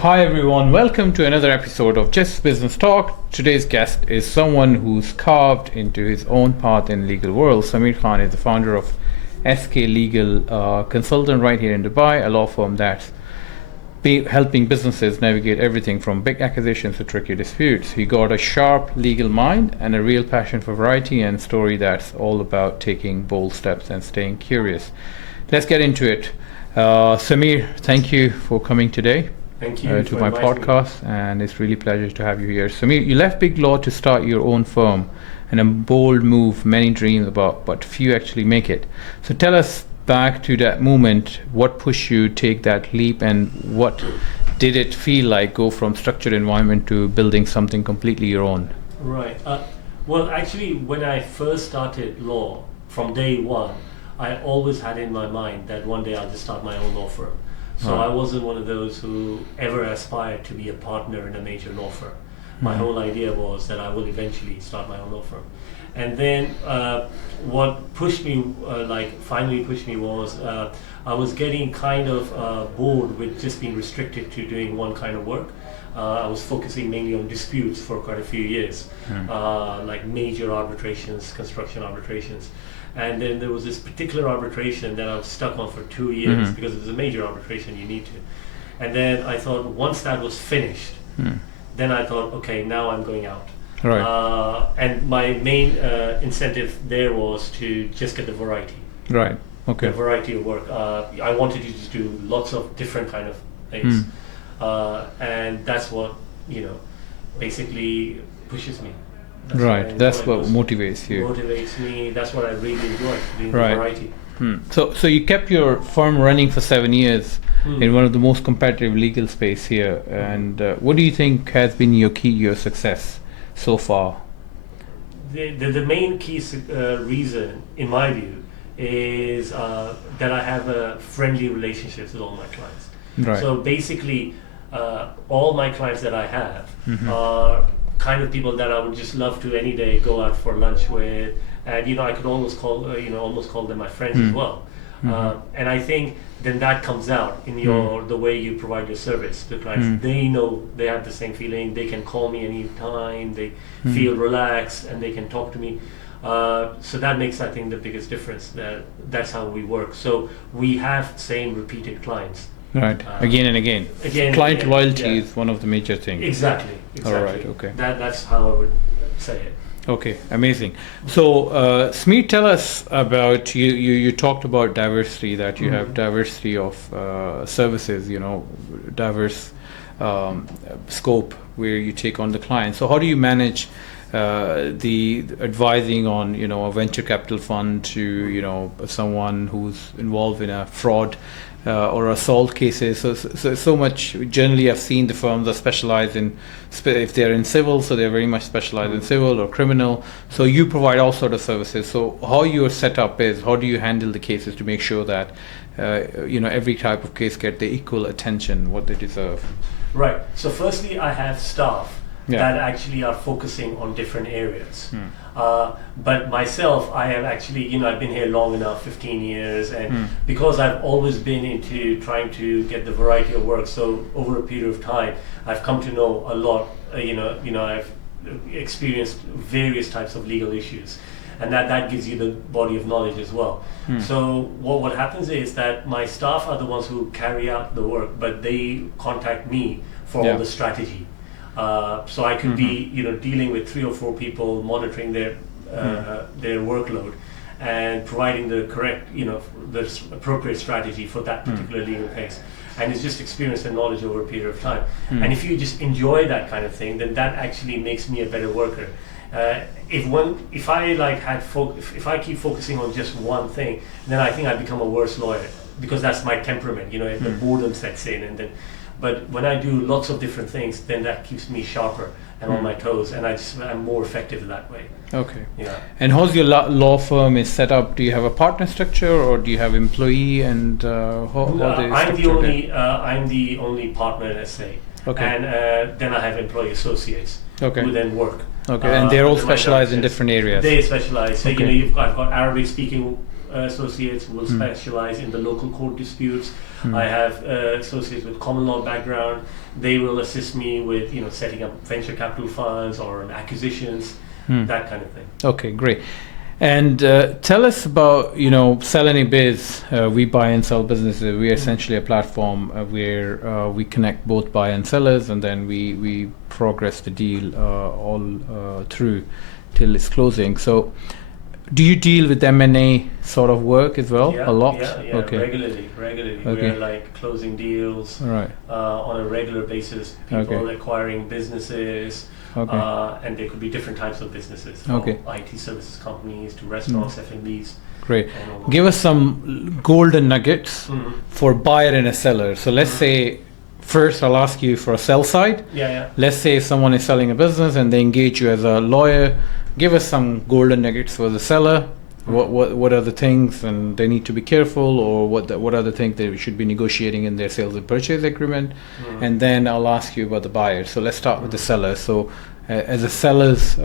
Hi everyone, welcome to another episode of Just Business Talk. Today's guest is someone who's carved into his own path in legal world. Samir Khan is the founder of SK Legal Consultant right here in Dubai, a law firm that's helping businesses navigate everything from big acquisitions to tricky disputes. He got a sharp legal mind and a real passion for variety and story that's all about taking bold steps and staying curious. Let's get into it. Samir, thank you for coming today. Thank you To my podcast, and it's really a pleasure to have you here. Samir, you left Big Law to start your own firm, and a bold move many dream about, but few actually make it. So tell us back to that moment, what pushed you take that leap, and what did it feel like go from structured environment to building something completely your own? Right. Well, actually, when I first started law, from day one, I always had in my mind that one day I'll just start my own law firm. So I wasn't one of those who ever aspired to be a partner in a major law firm. My whole idea was that I will eventually start my own law firm. And then what pushed me, finally pushed me was I was getting kind of bored with just being restricted to doing one kind of work. I was focusing mainly on disputes for quite a few years, like major arbitrations, construction arbitrations. And then there was this particular arbitration that I was stuck on for 2 years because it was a major arbitration, you need to. And then I thought once that was finished, then I thought, okay, now I'm going out. Right. And my main incentive there was to just get the variety. Right. Okay. The variety of work. I wanted to just do lots of different kind of things. And that's what, basically pushes me. That's what motivates you. Motivates me. That's what I really enjoy, doing the variety. So you kept your firm running for 7 years in one of the most competitive legal space here. And what do you think has been your key to your success so far? The main key reason, in my view, is that I have friendly relationships with all my clients. Right. So basically, all my clients that I have are kind of people that I would just love to any day go out for lunch with, and I could almost call them my friends as well. And I think then that comes out in the way you provide your service to clients. They know they have the same feeling. They can call me anytime. They feel relaxed and they can talk to me. So that makes, I think, the biggest difference. That's how we work. So we have same repeated clients. Right. Again and again. Client loyalty is one of the major things. Exactly. All right. Okay. That's how I would say it. Okay. Amazing. So, Smear, tell us about you talked about diversity, that you have diversity of services, diverse scope where you take on the client. So how do you manage the advising on a venture capital fund to someone who's involved in a fraud or assault cases? So much. Generally, I've seen the firms are specialized in if they're in civil, so they're very much specialized in civil or criminal. So you provide all sort of services. So how your setup is, how do you handle the cases to make sure that every type of case get the equal attention what they deserve? Right. So firstly, I have staff that actually are focusing on different areas. But myself, I have actually, I've been here long enough, 15 years, and because I've always been into trying to get the variety of work, so over a period of time, I've come to know a lot, I've experienced various types of legal issues, and that gives you the body of knowledge as well. So what happens is that my staff are the ones who carry out the work, but they contact me for all the strategy. So I could be, dealing with 3 or 4 people, monitoring their workload, and providing the correct, the appropriate strategy for that particular legal case. And it's just experience and knowledge over a period of time. And if you just enjoy that kind of thing, then that actually makes me a better worker. If I keep focusing on just one thing, then I think I become a worse lawyer, because that's my temperament. The boredom sets in, and then. But when I do lots of different things, then that keeps me sharper and on my toes, and I'm more effective that way. Okay. Yeah. And how's your law firm is set up? Do you have a partner structure, or do you have employee? And I'm the only partner in SA. Okay. And then I have employee associates who then work. Okay. And they're all specialized in different areas. They specialize. So I've got Arabic speaking associates who will specialize in the local court disputes. I have associates with common law background. They will assist me with setting up venture capital funds or acquisitions, that kind of thing. Okay, great. And tell us about, Sell Any Biz. We buy and sell businesses. We are essentially a platform where we connect both buyer and sellers, and then we progress the deal all through till it's closing. So do you deal with M&A sort of work as well? Yeah, a lot? Yeah, okay. Regularly. Okay. We're like closing deals Right. On a regular basis. People acquiring businesses. Okay. And there could be different types of businesses, from IT services companies to restaurants, F&Bs. Great. Give us some golden nuggets for buyer and a seller. So let's say, first I'll ask you for a sell side. Yeah. Let's say someone is selling a business and they engage you as a lawyer. Give us some golden nuggets for the seller. What are the things and they need to be careful, or what are the things they should be negotiating in their sales and purchase agreement? And then I'll ask you about the buyer. So let's start with the seller. So as a seller's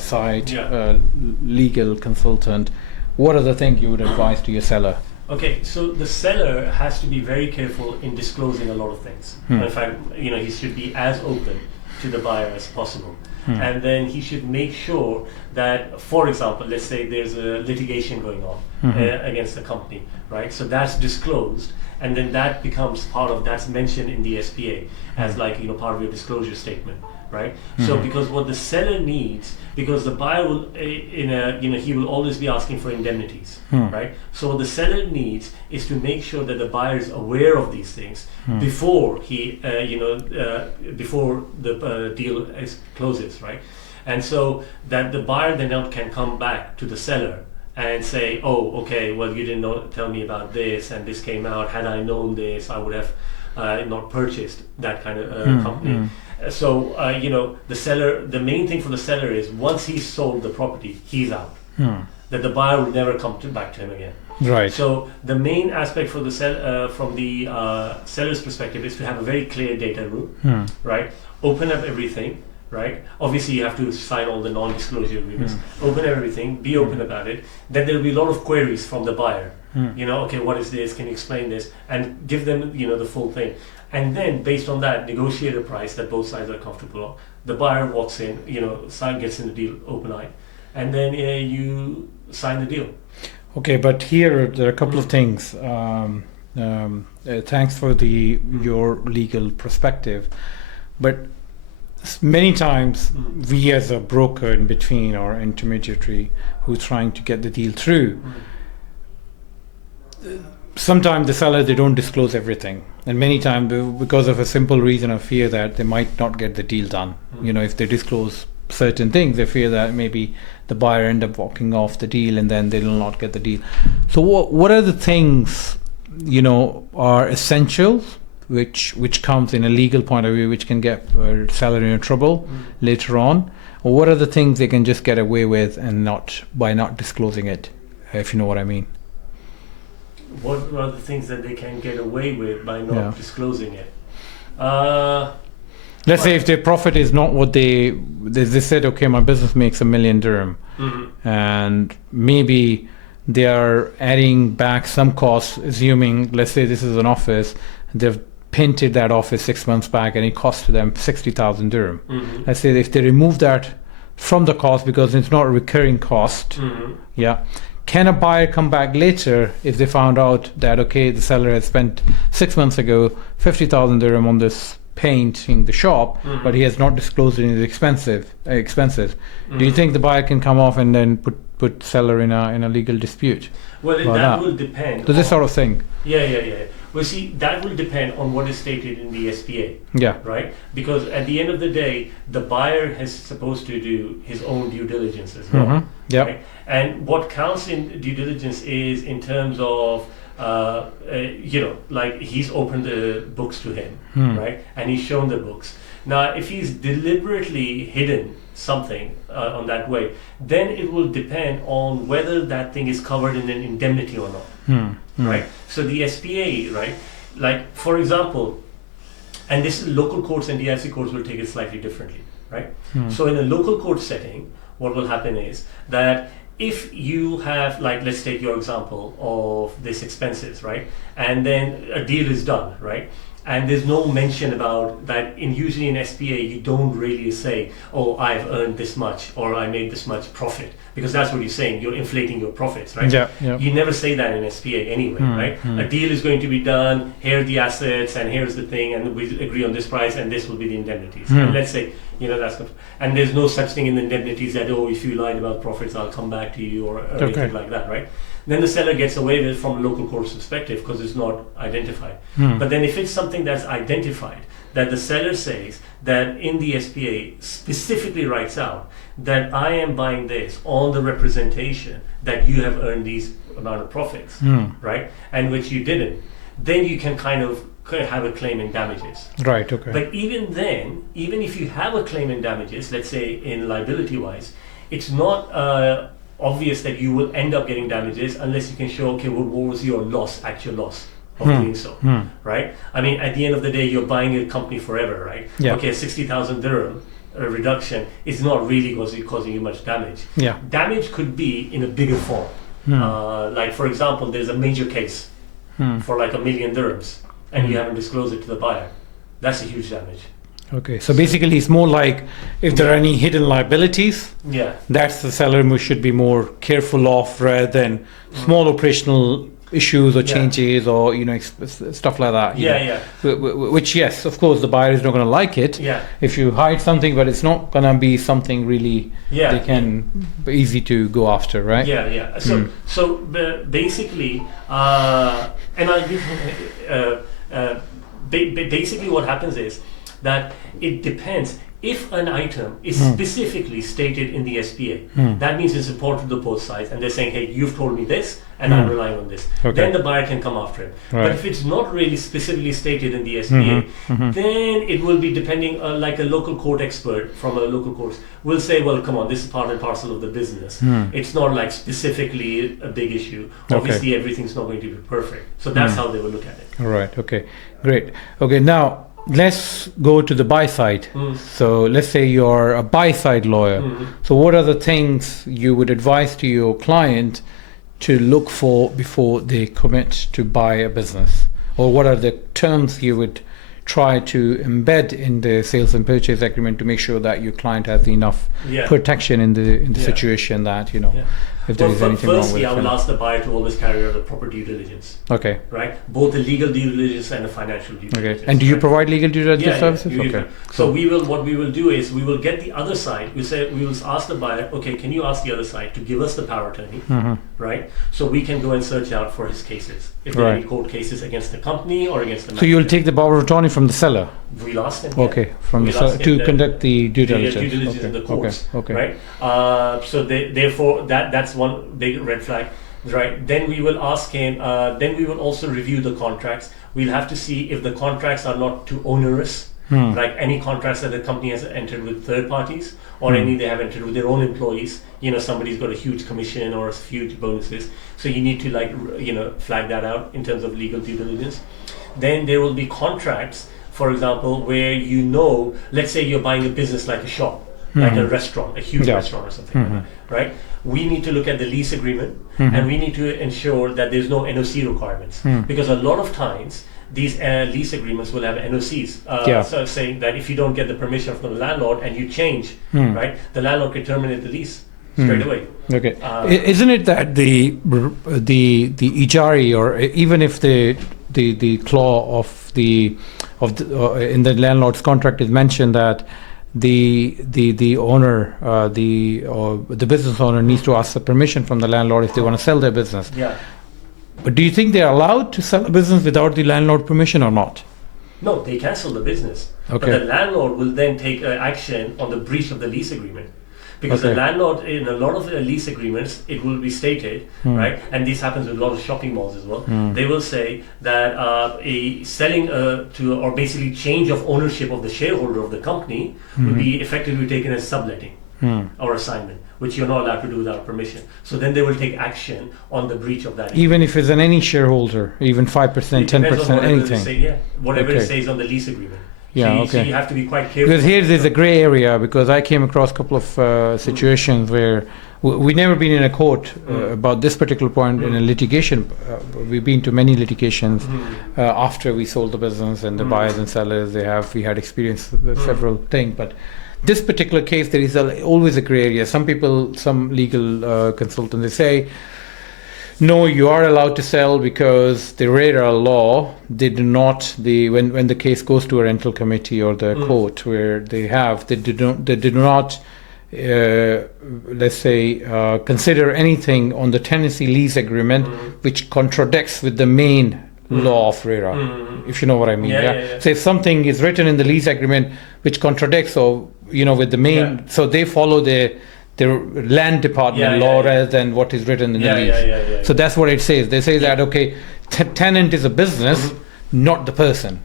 side, legal consultant, what are the things you would advise to your seller? Okay, so the seller has to be very careful in disclosing a lot of things. In fact, he should be as open to the buyer as possible. And then he should make sure that, for example, let's say there's a litigation going on against the company, right? So that's disclosed, and then that becomes that's mentioned in the SPA as part of your disclosure statement, right? So because what the seller needs, because the buyer will he will always be asking for indemnities, right? So what the seller needs is to make sure that the buyer is aware of these things before he before the deal closes, right? And so that the buyer then can come back to the seller and say, oh, okay, well, you didn't tell me about this, and this came out. Had I known this, I would have not purchased that kind of company. So, the seller, the main thing for the seller is once he's sold the property, he's out. That the buyer will never come back to him again. Right. So the main aspect for the from the seller's perspective is to have a very clear data room, right? Open up everything, right? Obviously, you have to sign all the non-disclosure agreements. Open everything, be open about it. Then there will be a lot of queries from the buyer. Okay, what is this? Can you explain this? And give them, the full thing. And then, based on that, negotiate a price that both sides are comfortable on. The buyer walks in, gets in the deal open-eyed, and then you sign the deal. Okay, but here there are a couple of things. Thanks for your legal perspective, but many times we as a broker in between or intermediary who's trying to get the deal through, sometimes the seller, they don't disclose everything, and many times because of a simple reason of fear that they might not get the deal done. If they disclose certain things, they fear that maybe the buyer end up walking off the deal and then they will not get the deal. So what are the things are essential which comes in a legal point of view, which can get a seller in trouble later on, or what are the things they can just get away with and by not disclosing it, if you know what I mean? What are the things that they can get away with by not disclosing it? Let's say if their profit is not what they said, okay, my business makes $1 million dirham, and maybe they are adding back some costs, assuming, let's say this is an office, they've painted that office 6 months back and it cost them 60,000 dirham. Let's say if they remove that from the cost because it's not a recurring cost, can a buyer come back later if they found out that, okay, the seller had spent 6 months ago 50,000 dirham on this painting the shop, but he has not disclosed it in his expenses. Do you think the buyer can come off and then put seller in a legal dispute? Well, that will depend. So this sort of thing. Yeah. Well, see, that will depend on what is stated in the SPA. Yeah. Right? Because at the end of the day, the buyer is supposed to do his own due diligence as well. Yeah. Right? And what counts in due diligence is in terms of like he's opened the books to him, right? And he's shown the books. Now, if he's deliberately hidden something on that way, then it will depend on whether that thing is covered in an indemnity or not, right? So the SPA, right? Like, for example, and this is local courts and DIFC courts will take it slightly differently, right? So in a local court setting, what will happen is that if you have, like, let's take your example of this expenses, right? And then a deal is done, right? And there's no mention about that. Usually in SPA, you don't really say, oh, I've earned this much or I made this much profit, because that's what you're saying. You're inflating your profits, right? Yeah, yeah. You never say that in SPA anyway, right? A deal is going to be done, here are the assets, and here's the thing, and we agree on this price, and this will be the indemnities. And let's say, that's good. And there's no such thing in the indemnities that, oh, if you lied about profits, I'll come back to you or anything like that, right? Then the seller gets away with it from a local court's perspective because it's not identified. But then if it's something that's identified, that the seller says that in the SPA specifically writes out that I am buying this on the representation that you have earned these amount of profits, right? And which you didn't, then you can kind of have a claim in damages. Right, okay. But even then, even if you have a claim in damages, let's say in liability wise, it's not obvious that you will end up getting damages unless you can show, okay, well, what was your actual loss of doing so, right? I mean, at the end of the day, you're buying a company forever, right? Yeah. Okay, 60,000 dirham reduction is not really causing you much damage. Yeah. Damage could be in a bigger form. Like, for example, there's a major case for like 1 million dirhams and you haven't disclosed it to the buyer. That's a huge damage. Okay, so basically it's more like if there are any hidden liabilities, that's the seller who should be more careful of, rather than small operational issues or changes or stuff like that. Which, yes, of course, the buyer is not going to like it. If you hide something, but it's not going to be something really they can easy to go after, right? So basically, basically what happens is that it depends. If an item is specifically stated in the SPA, that means it's important to both sides, and they're saying, hey, you've told me this, and I'm relying on this. Then the buyer can come after it. But if it's not really specifically stated in the SPA, then it will be depending, like a local court expert from a local court will say, well, come on, this is part and parcel of the business. It's not like specifically a big issue. Obviously, everything's not going to be perfect. So that's how they will look at it. All right. Okay. Great. Okay. Now, let's go to the buy side. So let's say you're a buy side lawyer. So what are the things you would advise to your client to look for before they commit to buy a business? Or what are the terms you would try to embed in the sales and purchase agreement to make sure that your client has enough protection in the situation that, if there is anything wrong with it? Firstly, I will ask the buyer to always carry out a proper due diligence. Okay. Right? Both the legal due diligence and the financial due diligence. Okay. And do you provide legal due diligence services? Okay. So what we will do is we will get the other side. We will ask the buyer, okay, can you ask the other side to give us the power of attorney, right? So we can go and search out for his cases. If there are any court cases against the company or against the manager. So you'll take the power of attorney from the seller? We'll ask them. Okay, from the seller to conduct the due diligence. Due diligence in the courts. Okay. Right. So therefore, that's one big red flag. Right. Then we will ask him. Then we will also review the contracts. We'll have to see if the contracts are not too onerous. Like any contracts that the company has entered with third parties, or any they have entered with their own employees. Somebody's got a huge commission or huge bonuses. So you need to flag that out in terms of legal due diligence. Then there will be contracts, for example, where let's say you're buying a business like a shop, like a restaurant, a huge restaurant or something like that, right? We need to look at the lease agreement and we need to ensure that there's no NOC requirements, because a lot of times these lease agreements will have NOCs, so saying that if you don't get the permission from the landlord and you change, right, the landlord can terminate the lease straight away. Okay. Isn't it that the ijari, or even if the clause of the in the landlord's contract is mentioned that the owner, the business owner needs to ask the permission from the landlord if they want to sell their business. But do you think they're allowed to sell a business without the landlord permission or not? No, they cancel the business. But the landlord will then take action on the breach of the lease agreement. Because the landlord, in a lot of lease agreements, it will be stated, right? And this happens with a lot of shopping malls as well. They will say that a selling or basically change of ownership of the shareholder of the company will be effectively taken as subletting or assignment, which you're not allowed to do without permission. So then they will take action on the breach of that. Even if it's any shareholder, even 5%, 10%, anything. Whatever it says on the lease agreement. So you have to be quite careful. Because here there's a gray area, because I came across a couple of situations where we never been in a court about this particular point in a litigation. We've been to many litigations after we sold the business, and the buyers and sellers, we had experience with several things. But this particular case, there is always a gray area. Some legal consultants, they say, no, you are allowed to sell because the RERA law, they do not, when the case goes to a rental committee or the court where they do not let's say, consider anything on the tenancy lease agreement which contradicts with the main law of RERA, if you know what I mean. Yeah. So if something is written in the lease agreement which contradicts, or with the main, so they follow the land department law rather than what is written in the lease. So that's what it says. They say that tenant is a business, not the person.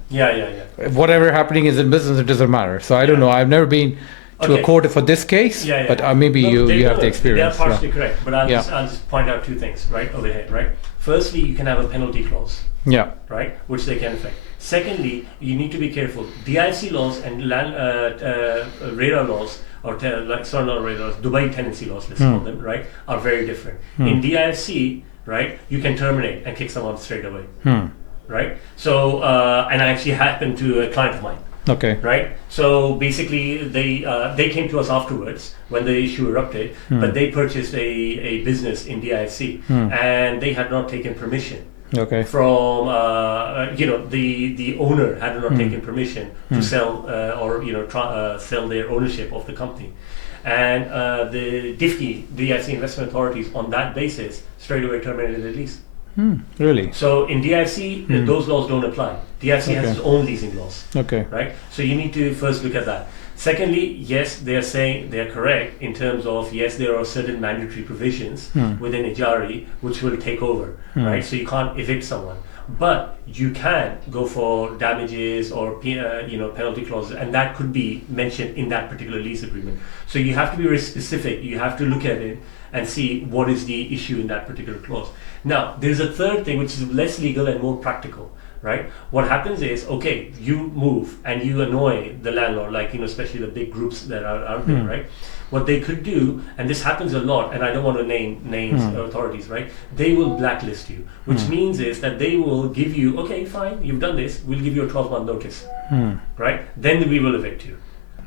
Whatever happening is in business, it doesn't matter. So I don't know. I've never been to a court for this case, but maybe you have the experience. They're partially correct, but I'll just point out two things right over here. Right. Firstly, you can have a penalty clause. Right, which they can affect. Secondly, you need to be careful. DIC laws and RERA laws, or not RERA laws, Dubai tenancy laws, let's call them, right, are very different. In DIC, right, you can terminate and kick someone straight away. Right. So, and I actually happened to a client of mine. Right. So basically, they came to us afterwards when the issue erupted, but they purchased a business in DIC, and they had not taken permission. From the owner had not taken permission to sell or sell their ownership of the company, and the DIC investment authorities on that basis straight away terminated the lease. Really? So in DIC, those laws don't apply. DIC has its own leasing laws. Right? So you need to first look at that. Secondly, yes, they are saying they are correct in terms of, yes, there are certain mandatory provisions within Ijari which will take over, right? So you can't evict someone, but you can go for damages or penalty clauses, and that could be mentioned in that particular lease agreement. So you have to be very specific. You have to look at it and see what is the issue in that particular clause. Now, there's a third thing which is less legal and more practical. Right? What happens is, you move and you annoy the landlord, like, especially the big groups that are out there, right? What they could do, and this happens a lot, and I don't want to name names or authorities, right? They will blacklist you, which means is that they will give you, fine, you've done this, we'll give you a 12-month notice, right? Then we will evict you,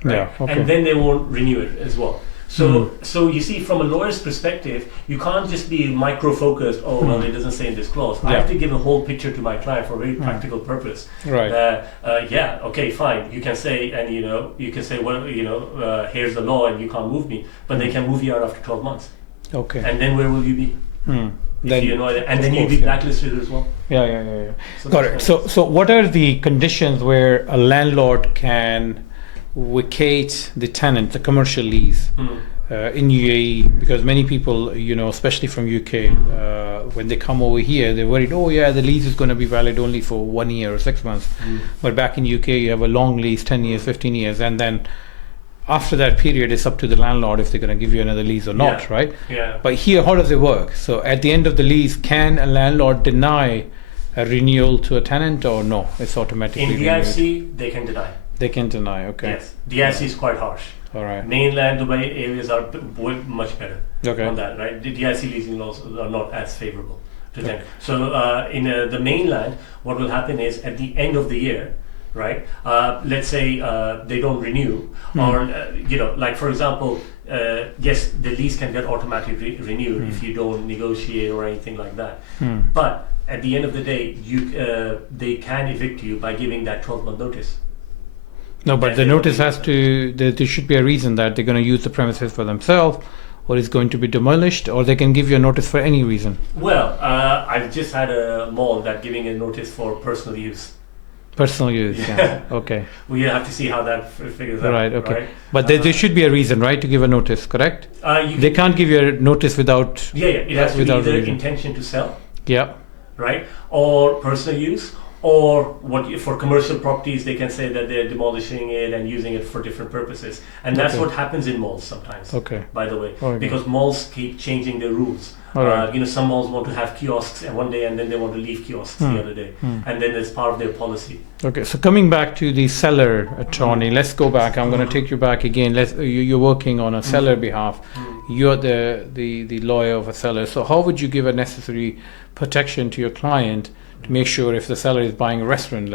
right? And then they won't renew it as well. So you see, from a lawyer's perspective, you can't just be micro-focused. Well, it doesn't say in this clause. I have to give a whole picture to my client for a very practical purpose. Right. Fine. You can say, and you can say, well, here's the law, and you can't move me, but they can move you out after 12 months. And then where will you be? If you annoy them, and then you'll be blacklisted as well. So got it. So what are the conditions where a landlord can vacate the tenant, the commercial lease in UAE? Because many people, especially from UK, when they come over here, they're worried, the lease is going to be valid only for 1 year or 6 months. But back in UK, you have a long lease, 10 years, 15 years, and then after that period, it's up to the landlord if they're going to give you another lease or not, right? But here, how does it work? So at the end of the lease, can a landlord deny a renewal to a tenant, or no? It's automatically in DIC, they can deny. They can deny, Yes, DIC is quite harsh. All right. Mainland Dubai areas are much better on that, right? The DIC leasing laws are not as favorable to them. So in the mainland, what will happen is at the end of the year, right? Let's say they don't renew, or like for example, yes, the lease can get automatically renewed if you don't negotiate or anything like that. But at the end of the day, they can evict you by giving that 12-month notice. No, but the notice there should be a reason that they're going to use the premises for themselves, or it's going to be demolished, or they can give you a notice for any reason. Well, I've just had a mall that giving a notice for personal use. Personal use, okay. We have to see how that figures out. Right, okay. Right? But there should be a reason, right, to give a notice, correct? They can't give you a notice without... It has to be either intention to sell, right, or personal use, or for commercial properties, they can say that they're demolishing it and using it for different purposes. And that's what happens in malls sometimes, by the way, because malls keep changing their rules. Some malls want to have kiosks and then they want to leave kiosks the other day. And then it's part of their policy. Okay, so coming back to the seller attorney, let's go back. I'm going to take you back again. You're working on a seller behalf. you're the lawyer of a seller. So how would you give a necessary protection to your client to make sure if the seller is buying a restaurant,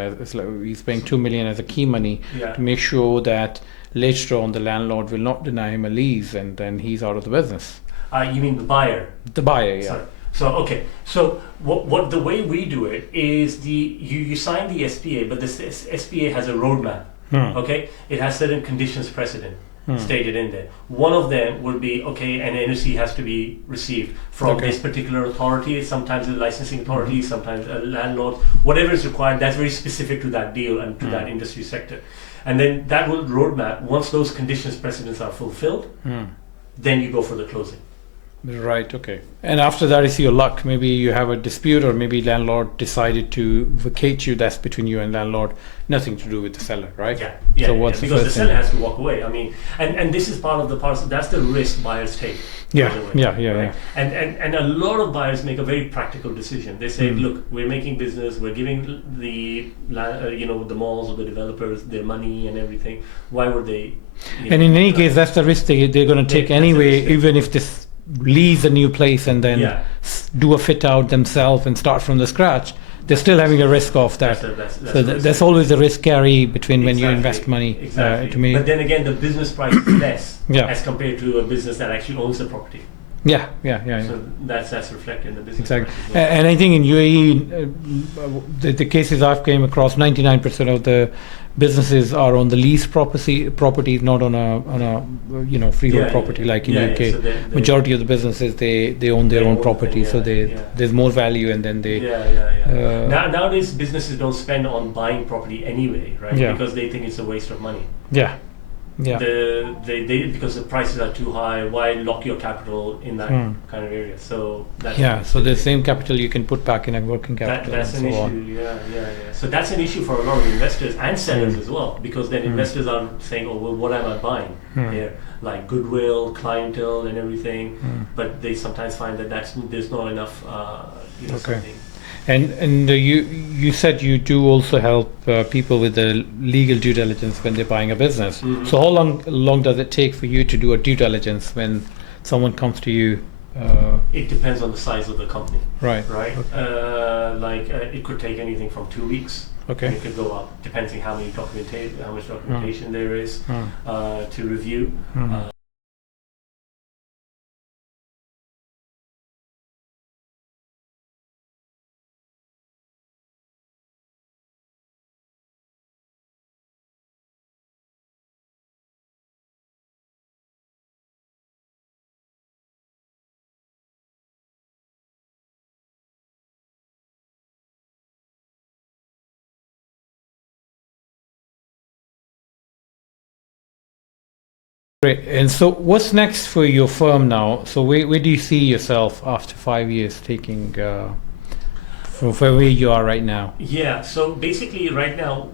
he's paying 2 million as a key money, to make sure that later on the landlord will not deny him a lease and then he's out of the business? You mean the buyer? The buyer, yeah. Sorry. So okay, so what the way we do it is you sign the SPA, but this SPA has a roadmap. Okay, it has certain conditions precedent stated in there. One of them would be okay, an NOC has to be received from this particular authority. Sometimes the licensing authority, sometimes a landlord, whatever is required. That's very specific to that deal and to that industry sector. And then that will roadmap. Once those conditions precedents are fulfilled, then you go for the closing. Right, okay. And after that is your luck. Maybe you have a dispute or maybe landlord decided to vacate you. That's between you and landlord. Nothing to do with the seller, right? Yeah. So what's because the seller thing? has to walk away. I mean, and this is part of the parcel. That's the risk buyers take. Yeah. And a lot of buyers make a very practical decision. They say, look, we're making business. We're giving the the malls or the developers their money and everything. Why would they? And in any case, that's the risk they're going to take anyway, even if this lease a new place and then do a fit out themselves and start from the scratch, they're still having a risk of that. That's always a risk carry between when you invest money. To me. But then again, the business price is less as compared to a business that actually owns the property. Yeah. So that's reflected in the business. Exactly. Price as well. And I think in UAE, the cases I've came across, 99% of the businesses are on the lease properties, not on a freehold property like in UK. So majority of the businesses they own their own property, so there's more value, and then they. Nowadays, businesses don't spend on buying property anyway, right? Because they think it's a waste of money. Because the prices are too high. Why lock your capital in that kind of area? So so the same capital you can put back in a working capital. That's an issue. So that's an issue for a lot of investors and sellers as well, because then investors are saying, oh well, what am I buying here? Like goodwill, clientele, and everything. But they sometimes find that there's not enough. Something. And you said you do also help people with the legal due diligence when they're buying a business. So how long does it take for you to do a due diligence when someone comes to you? It depends on the size of the company. Right. Okay. It could take anything from 2 weeks. Okay. And it could go up depending how much documentation there is to review. Great. And so what's next for your firm now? So where do you see yourself after 5 years taking from where you are right now? Yeah, so basically right now,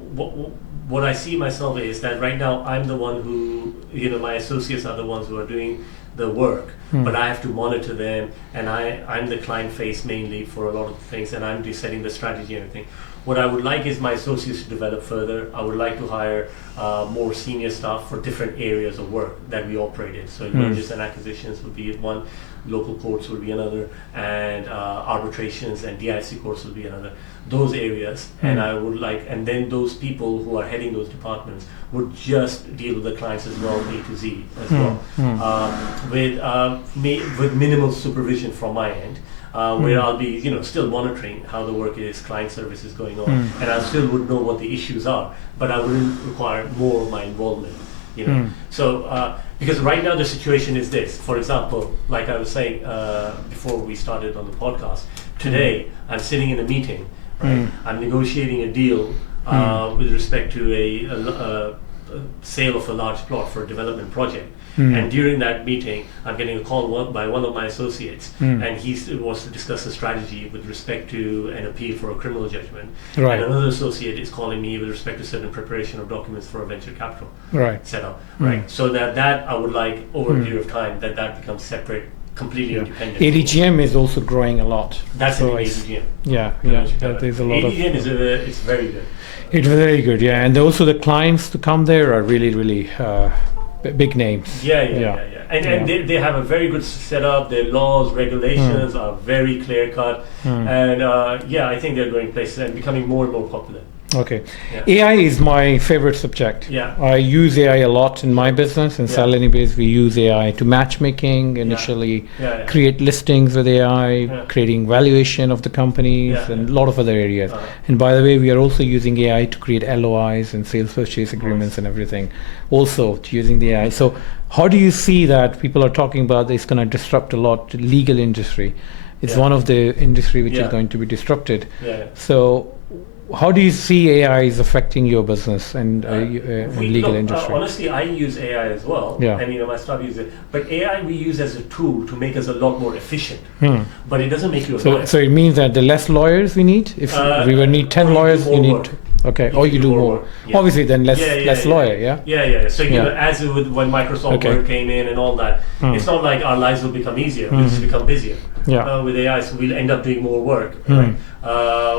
what I see myself is that right now I'm the one who, my associates are the ones who are doing the work, but I have to monitor them, and I'm the client face mainly for a lot of things, and I'm just setting the strategy and everything. What I would like is my associates to develop further. I would like to hire more senior staff for different areas of work that we operate in. So mergers and acquisitions would be one, local courts would be another, and arbitrations and DIC courts would be another. Those areas, and I would like, and then those people who are heading those departments would just deal with the clients as well, A to Z as well, with minimal supervision from my end. Where I'll be, still monitoring how the work is, client service is going on, and I still would know what the issues are, but I wouldn't require more of my involvement, So, because right now the situation is this. For example, like I was saying before we started on the podcast, today I'm sitting in a meeting, right? I'm negotiating a deal with respect to a sale of a large plot for a development project. And during that meeting, I'm getting a call by one of my associates, and he wants to discuss a strategy with respect to an appeal for a criminal judgment. Right. And another associate is calling me with respect to certain preparation of documents for a venture capital setup. Right. So that I would like over a period of time that becomes separate, completely independent. ADGM is also growing a lot. That's an ADGM. There's a lot ADGM it's very good. It's very good, and also the clients to come there are really, really big names. Yeah. And they have a very good setup. Their laws, regulations are very clear cut. And I think they're going places and becoming more and more popular. Okay. AI is my favorite subject. I use AI a lot in my business. In Salini Base, we use AI to matchmaking initially, create listings with AI, creating valuation of the companies, and a lot of other areas. And by the way, we are also using AI to create LOIs and sales purchase agreements and everything, also using the AI. So how do you see that people are talking about it's going to disrupt a lot the legal industry? It's one of the industry which is going to be disrupted. So how do you see AI is affecting your business and legal industry? Honestly, I use AI as well, and my staff use it. But AI we use as a tool to make us a lot more efficient. But it doesn't make you a lawyer. So it means that the less lawyers we need. If we will need 10 lawyers, you need. Okay, or you do more. Obviously, then less lawyer. Yeah. So as when Microsoft Word came in and all that, it's not like our lives will become easier. We'll just become busier with AI. So we'll end up doing more work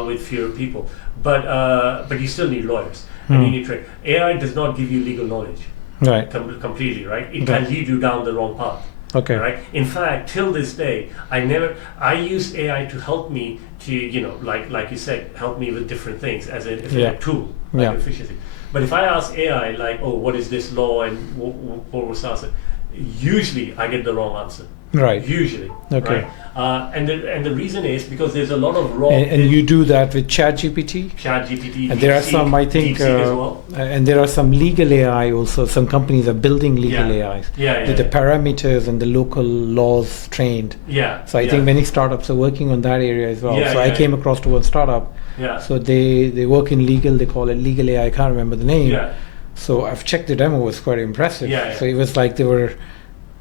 with fewer people. But you still need lawyers and you need training. AI does not give you legal knowledge, right? Completely, right? It can lead you down the wrong path. Okay. Right. In fact, till this day, I use AI to help me to like you said, help me with different things as a tool, like efficiency. But if I ask AI like, oh, what is this law and what was that? Usually I get the wrong answer. Right. Usually. Okay. Right? And the reason is because there's a lot of wrong. And you do that with ChatGPT. And there are some, I think, and there are some legal AI also. Some companies are building legal AIs with the parameters and the local laws trained. So I think many startups are working on that area as well. I came across to one startup. So they work in legal. They call it legal AI. I can't remember the name. So I've checked the demo. It was quite impressive. So it was like they were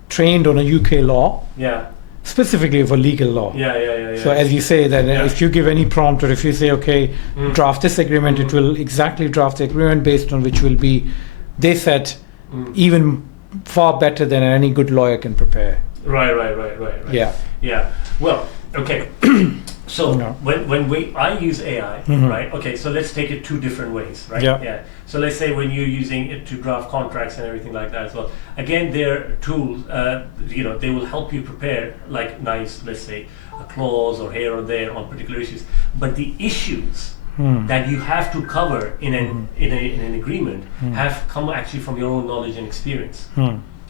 trained on a UK law. Specifically for legal law. So as you say that if you give any prompt or if you say, okay, draft this agreement, it will exactly draft the agreement based on which will be, they said, even far better than any good lawyer can prepare. Right. Well, okay. So when I use AI, right? Okay, so let's take it two different ways, right? So let's say when you're using it to draft contracts and everything like that as well. Again, they're tools. They will help you prepare like nice, let's say, a clause or here or there on particular issues. But the issues that you have to cover in an agreement have come actually from your own knowledge and experience.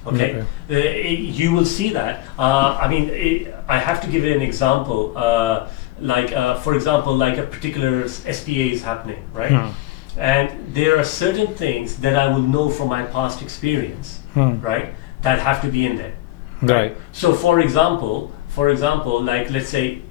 Okay. You will see that. I have to give you an example. For example, like a particular SPA is happening, right? And there are certain things that I will know from my past experience, right, that have to be in there. Right. So, for example, like let's say,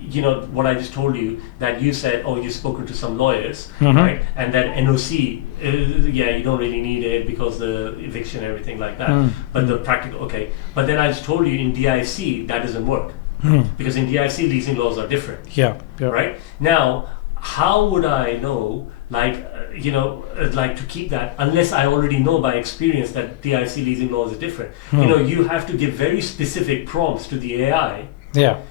what I just told you, that you said, oh, you've spoken to some lawyers, right, and that NOC, you don't really need it because the eviction and everything like that. But the practical, but then I just told you in DIFC that doesn't work because in DIFC leasing laws are different. Right. Now, how would I know? To keep that, unless I already know by experience that DIFC leasing laws are different. You have to give very specific prompts to the AI.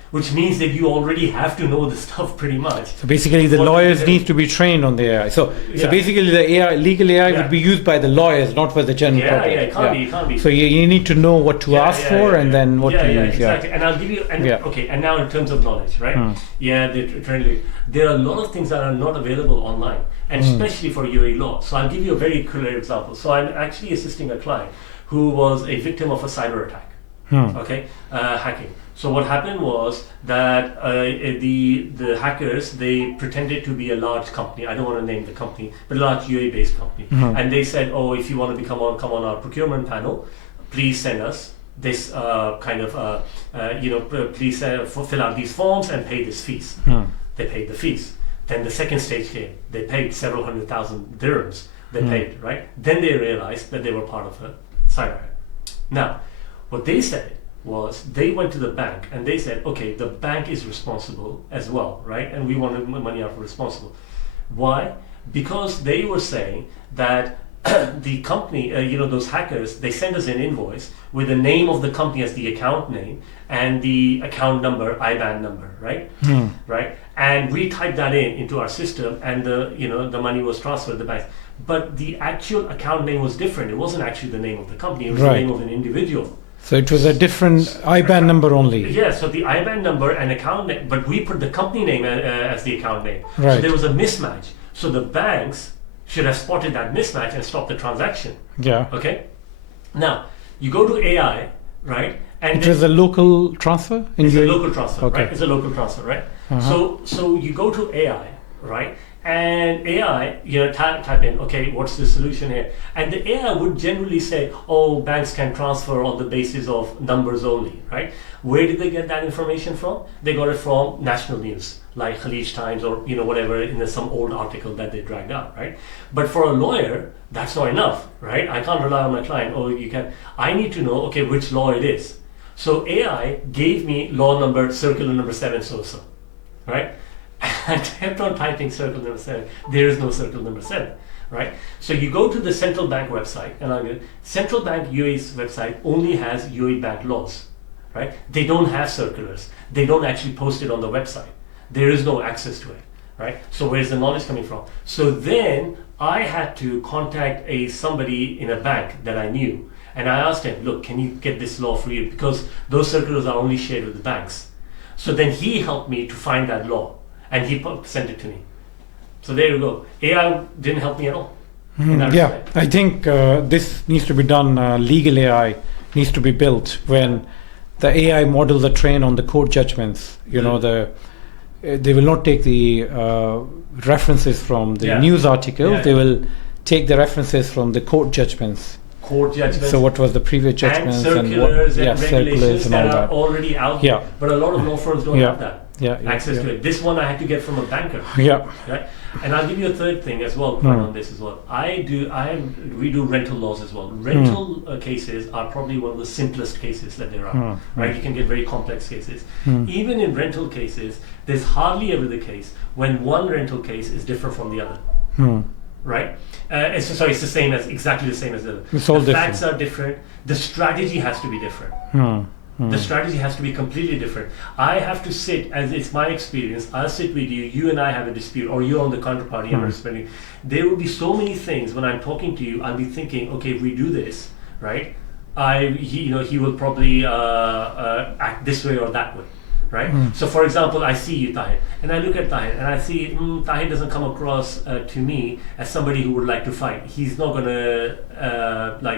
Which means that you already have to know the stuff pretty much. So basically the lawyers need to be trained on the AI. So basically the AI, legal AI would be used by the lawyers, not for the general public. It can't be. So you need to know what to ask for and then what to use. Exactly. And I'll give you, and now in terms of knowledge, right? There are a lot of things that are not available online, and especially for UAE law. So I'll give you a very clear example. So I'm actually assisting a client who was a victim of a cyber attack, hacking. So what happened was that the hackers, they pretended to be a large company. I don't want to name the company, but a large UAE-based company. And they said, oh, if you want to come on our procurement panel, please send us this please fill out these forms and pay this fees. They paid the fees. Then the second stage came. They paid several 100,000 dirhams. They paid, right? Then they realized that they were part of a cyber hack. Now, what they said was they went to the bank and they said, okay, the bank is responsible as well, right? And we want money out for responsible. Why? Because they were saying that the company, those hackers, they send us an invoice with the name of the company as the account name and the account number, IBAN number, right? Right? And we typed that into our system and the money was transferred to the bank. but the actual account name was different. It wasn't actually the name of the company, it was Right. the name of an individual. So it was a different IBAN number only. Yeah, so the IBAN number and account name, but we put the company name as the account name. Right. So there was a mismatch. So the banks should have spotted that mismatch and stopped the transaction. Yeah. Okay? Now, you go to AI, right? And It was a local transfer in it's a UAE? local transfer, Okay. right? It's a local transfer, right? Uh-huh. So you go to AI, right? And AI, type in, okay, what's the solution here? And the AI would generally say, oh, banks can transfer on the basis of numbers only, right? Where did they get that information from? They got it from national news, like Khalij Times or whatever, in some old article that they dragged out, right? But for a lawyer, that's not enough, right? I can't rely on my client. Oh, you can. I need to know, okay, which law it is. So AI gave me law number, circular number 7, so, right? I kept on typing circle number 7. There is no circle number 7, right? So you go to the central bank website, and I go, Central Bank UAE's website only has UAE bank laws, right? They don't have circulars. They don't actually post it on the website. There is no access to it, right? So where's the knowledge coming from? So then I had to contact somebody in a bank that I knew, and I asked him, look, can you get this law for you? Because those circulars are only shared with the banks. So then he helped me to find that law, and he sent it to me. So there you go. AI didn't help me at all. Yeah, I think this needs to be done. Legal AI needs to be built when the AI models are trained on the court judgments. They will not take the references from the news articles. They will take the references from the court judgments. Court judgments. So what was the previous judgments and circulars and regulations and that all are that. already out there. But a lot of law firms don't have that access to it. This one I had to get from a banker. Yeah. Right? And I'll give you a third thing as well on this as well. We do rental laws as well. Rental cases are probably one of the simplest cases that there are. Right? You can get very complex cases. Even in rental cases, there's hardly ever the case when one rental case is different from the other. Right? It's exactly the same as the other. The facts are different. The strategy has to be different. The strategy has to be completely different. I have to sit, as it's my experience, I'll sit with you, you and I have a dispute, or you're on the counterparty, I'm responding. There will be so many things when I'm talking to you, I'll be thinking, okay, if we do this, right, he will probably act this way or that way. Right? So for example, I see you, Tahir, and I look at Tahir and I see Tahir doesn't come across to me as somebody who would like to fight. He's not gonna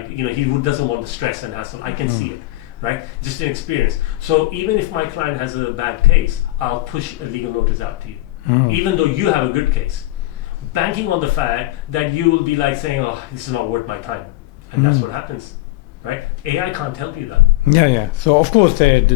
he doesn't want the stress and hassle. I can see it, right? Just an experience. So even if my client has a bad case, I'll push a legal notice out to you, even though you have a good case, banking on the fact that you will be like saying, oh, this is not worth my time, and that's what happens. Right? AI can't help you that. Yeah. So of course there's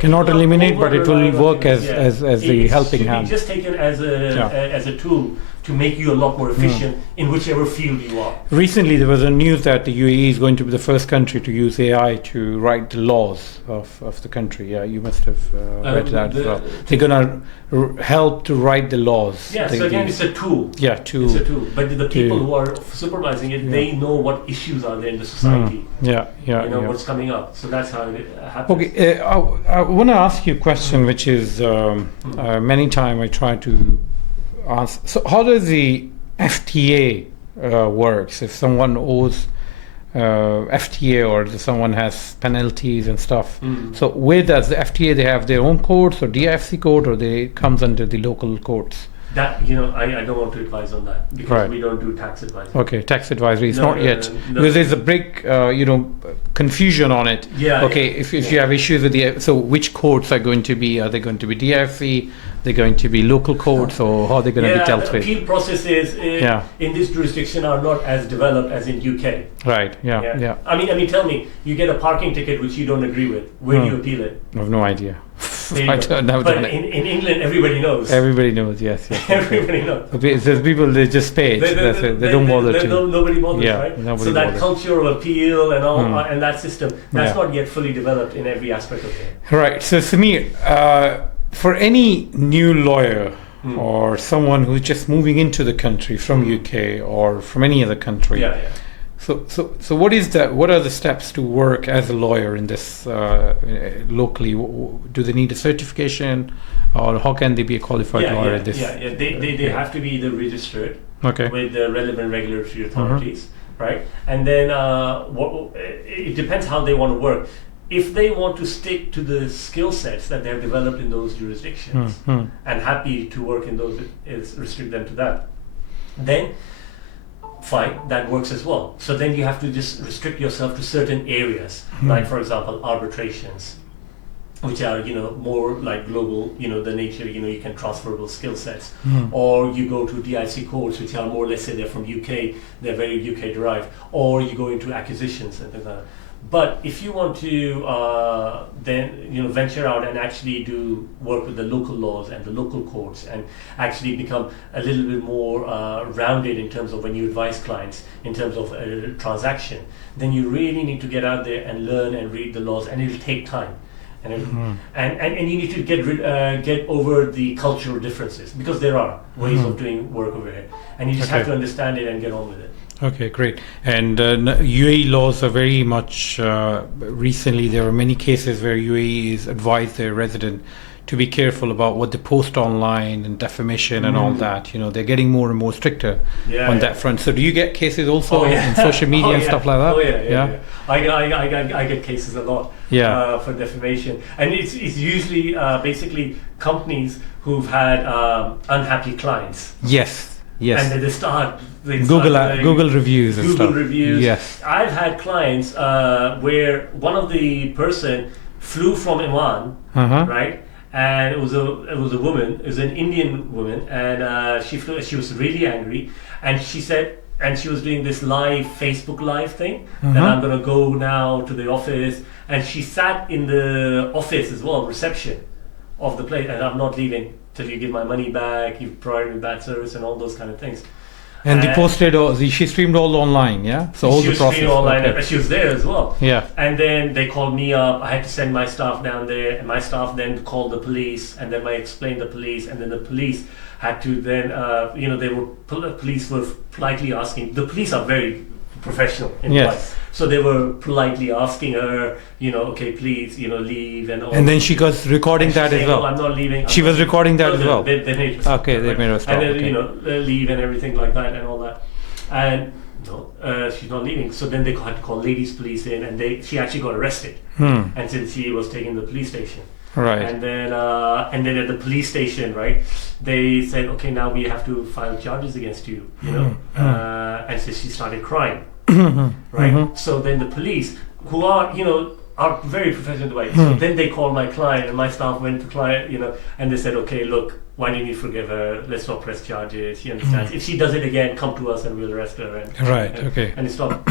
cannot eliminate, but it will work as the helping hand. It should be just taken as a tool to make you a lot more efficient in whichever field you are. Recently, there was a news that the UAE is going to be the first country to use AI to write the laws of the country. Yeah, you must have read that as well. They're going to help to write the laws. Yeah, so again, it's a tool. Yeah, it's a tool. But the people who are supervising it, they know what issues are there in the society. What's coming up. So that's how it happens. Okay, I want to ask you a question, which is many times I try to ask. So how does the FTA works? If someone owes FTA or someone has penalties and stuff, so where does the FTA, they have their own courts or DIFC court, or they comes under the local courts? That I don't want to advise on that because we don't do tax advisory. Okay, tax advisory is not yet because there's a big confusion on it. If you have issues with so which courts are going to be? Are they going to be DIFC? They're going to be local courts, or how are they going to be dealt with? Appeal processes in this jurisdiction are not as developed as in UK. Right. Yeah. I mean, tell me, you get a parking ticket which you don't agree with. Where do you appeal it? I have no idea. I don't know. But in England, everybody knows. Everybody knows. Yes. Everybody knows. There's people, they just pay it. They don't bother to. Nobody bothers, right? Nobody so that bothers. Culture of appeal and all, and that system, that's not yet fully developed in every aspect of it. Right. So Samir, for any new lawyer or someone who's just moving into the country from UK or from any other country, so what are the steps to work as a lawyer in this locally? Do they need a certification, or how can they be a qualified lawyer in this? They have to be either registered with the relevant regulatory authorities, right? And then it depends how they want to work. If they want to stick to the skill sets that they have developed in those jurisdictions and happy to work in those, restrict them to that, then fine, that works as well. So then you have to just restrict yourself to certain areas, like for example arbitrations, which are more like global, the nature, you can transferable skill sets, or you go to DIC courts, which are more, let's say they're from UK, they're very UK derived, or you go into acquisitions and things like that. But if you want to then venture out and actually do work with the local laws and the local courts and actually become a little bit more rounded in terms of when you advise clients in terms of a transaction, then you really need to get out there and learn and read the laws, and it'll take time. And you need to get over the cultural differences, because there are ways of doing work over here, and you just have to understand it and get on with it. Okay, great. And UAE laws are very much recently. There are many cases where UAE is advised their resident to be careful about what they post online and defamation and all that. They're getting more and more stricter on that front. So do you get cases also in social media and stuff like that? Yeah. I get cases a lot for defamation, and it's usually basically companies who've had unhappy clients. Yes. And then they start Google reviews and Google stuff. reviews. Yes. I've had clients where one of the person flew from Iran, right? And it was a woman, it was an Indian woman, and she was really angry, and she said, and she was doing this live Facebook live thing, that I'm gonna go now to the office, and she sat in the office as well, reception of the place, and I'm not leaving till you give my money back, you've provided me bad service, and all those kind of things. And they posted, she streamed all online, yeah? So all the process. She was online, she was there as well. Yeah. And then they called me up, I had to send my staff down there, and my staff then called the police, and then I explained the police, and then the police had to then, police were politely asking, the police are very professional in life. So they were politely asking her, okay, please, leave and all. And then she was recording that as well. No, I'm not leaving. She was recording that as well. They made her okay, they made her stop. And then, leave and everything like that and all that. And no, she's not leaving. So then they had to call ladies police in, and she actually got arrested. And since she was taken to the police station. Right. And then at the police station, right, they said, okay, now we have to file charges against you, and so she started crying. Right. So then the police, who are very professional, right? So then they called my client, and my staff went to client, and they said, okay, look, why didn't you forgive her? Let's not press charges. She understands. If she does it again, come to us and we'll arrest her. And stop.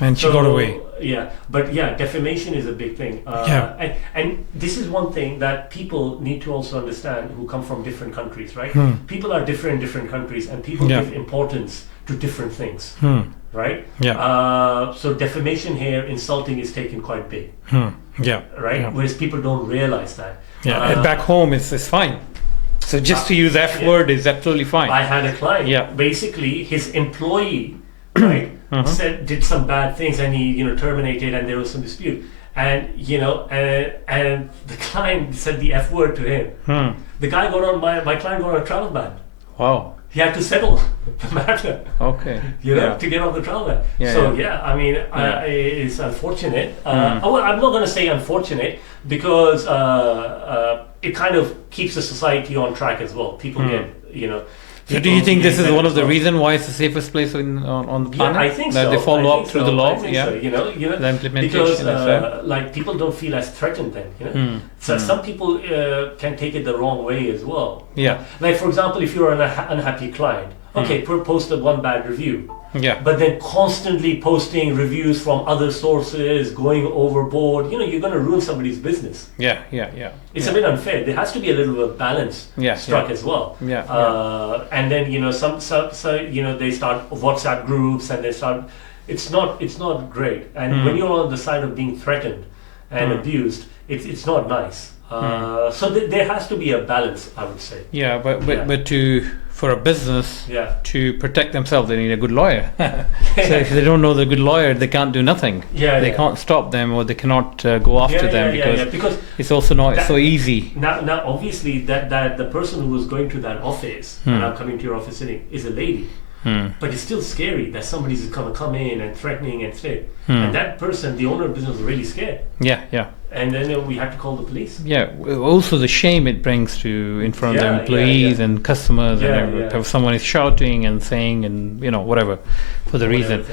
And she got away. Yeah, but defamation is a big thing. And this is one thing that people need to also understand who come from different countries, right? People are different in different countries, and people give importance to different things. Right? So defamation here, insulting is taken quite big. Right? Whereas people don't realize that. And back home it's fine. So just to use F word is absolutely fine. I had a client. Basically, his employee, right, did some bad things, and he terminated, and there was some dispute. And and the client said the F word to him. The guy got on my client got on a travel ban. Wow. He had to settle the matter. Okay. To get off the travel ban. I mean, it's unfortunate. I'm not going to say unfortunate, because it kind of keeps the society on track as well. People get, So do you think this is one of the reasons why it's the safest place on the planet? I think that so. They follow up through the law. So. The implementation. Because like people don't feel as threatened then. So some people can take it the wrong way as well. Like for example, if you're an unhappy client, okay, post one bad review. But then constantly posting reviews from other sources, going overboard, you're going to ruin somebody's business. It's a bit unfair. There has to be a little bit of balance struck as well. And then some they start WhatsApp groups, and they start. It's not great. And when you're on the side of being threatened and abused, it's not nice. So there has to be a balance, I would say. But for a business to protect themselves, they need a good lawyer. So if they don't know the good lawyer, they can't do nothing. They can't stop them, or they cannot go after them, because it's also not so easy. Now obviously that the person who was going to that office, and I'm coming to your office sitting, is a lady. but it's still scary that somebody's going to come in and threatening and say, and that person, the owner of the business, is really scared. Yeah. And then we have to call the police. Yeah. Also, the shame it brings to in front of the employees and customers, and if someone is shouting and saying and whatever for the reason.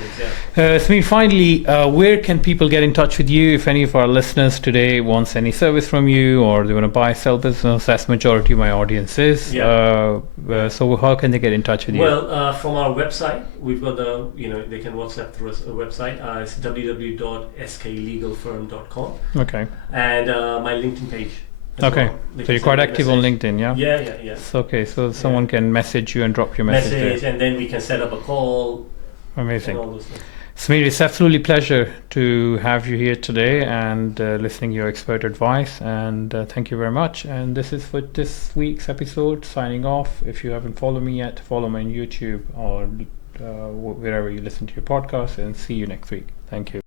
Smear, finally, where can people get in touch with you if any of our listeners today wants any service from you, or they want to buy, sell business? That's majority of my audience is. So how can they get in touch with you? Well, from our website, we've got they can WhatsApp through a website. It's www.sklegalfirm.com. Okay. And my LinkedIn page. Okay. So you're quite active on LinkedIn, yeah? Yeah. Okay, so someone can message you and drop your message there. And then we can set up a call. Amazing. And all those things. Smear, it's absolutely a pleasure to have you here today and listening to your expert advice. And thank you very much. And this is for this week's episode. Signing off. If you haven't followed me yet, follow me on YouTube or wherever you listen to your podcast. And see you next week. Thank you.